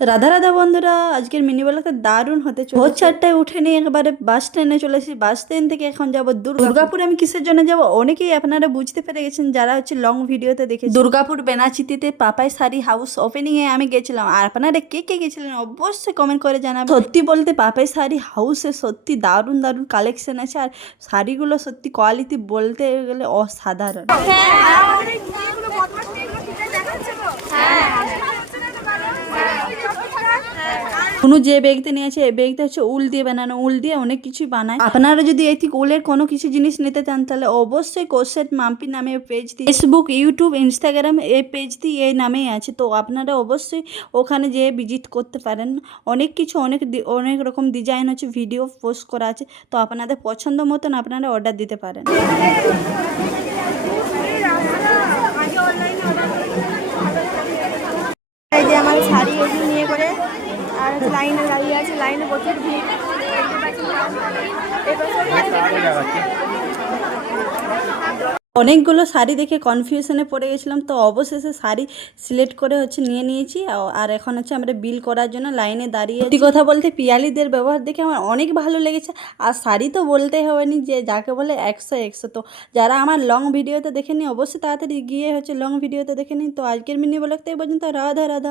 রাধা রাধা বন্ধুরা, আজকের মিনি ব্লগটা দারুণ হতে চলেছে। ভোর 4টায় উঠে নিয়ে একেবারে বাস স্ট্যান্ডে চলে এসেছি। বাস স্ট্যান্ড থেকে এখন যাবো দুর্গাপুর। আমি কিসের জন্য যাব অনেকেই আপনারা বুঝতে পেরে গেছেন যারা হচ্ছে লং ভিডিওতে দেখেছেন। দুর্গাপুর বেনাচিতিতে পাপাই শাড়ি হাউস ওপেনিং এ আমি গেছিলাম। আর আপনারা কে কে গেছিলেন অবশ্যই কমেন্ট করে জানাবেন। সত্যি বলতে পাপাই শাড়ি হাউসে সত্যি দারুণ দারুণ কালেকশন আছে, আর শাড়িগুলো সত্যি কোয়ালিটি বলতে গেলে অসাধারণ। কোনো যে ব্যাগতে নিয়েছে এই ব্যাগটা হচ্ছে উল দিয়ে বানানো, উল দিয়ে অনেক কিছুই বানায়। আপনারা যদি এই থেকে উলের কোনো কিছু জিনিস নিতে চান তাহলে অবশ্যই কোর্সেট মাম্পি নামে পেজ দিয়ে ফেসবুক, ইউটিউব, ইনস্টাগ্রাম এই পেজ দিয়ে এই নামেই আছে। তো আপনারা অবশ্যই ওখানে যেয়ে ভিজিট করতে পারেন। অনেক কিছু অনেক রকম ডিজাইন হচ্ছে, ভিডিও পোস্ট করা আছে। তো আপনাদের পছন্দ মতন আপনারা অর্ডার দিতে পারেন। এই যে আমার শাড়ি এগুলো নিয়ে করে আর লাইনে দাঁড়িয়ে আছে, লাইনে প্রচুর ভিড়। অনেকগুলো শাড়ি দেখে কনফিউশনে পড়ে গেছিলাম, তো অবশেষে শাড়ি সিলেক্ট করে হচ্ছে নিয়ে নিয়েছি। আর এখন হচ্ছে আমরা বিল করার জন্য লাইনে দাঁড়িয়ে। সত্যি কথা বলতে পিয়ালিদের ব্যবহার দেখে আমার অনেক ভালো লেগেছে। আর শাড়ি তো বলতেই হবে নি, যে যাকে বলে 100 তো যারা আমার লং ভিডিওতে দেখে নি অবশ্যই তাড়াতাড়ি গিয়ে হচ্ছে লং ভিডিওতে দেখে নিন। তো আজকের মিনি ব্লগটা এই পর্যন্ত। রাধা রাধা।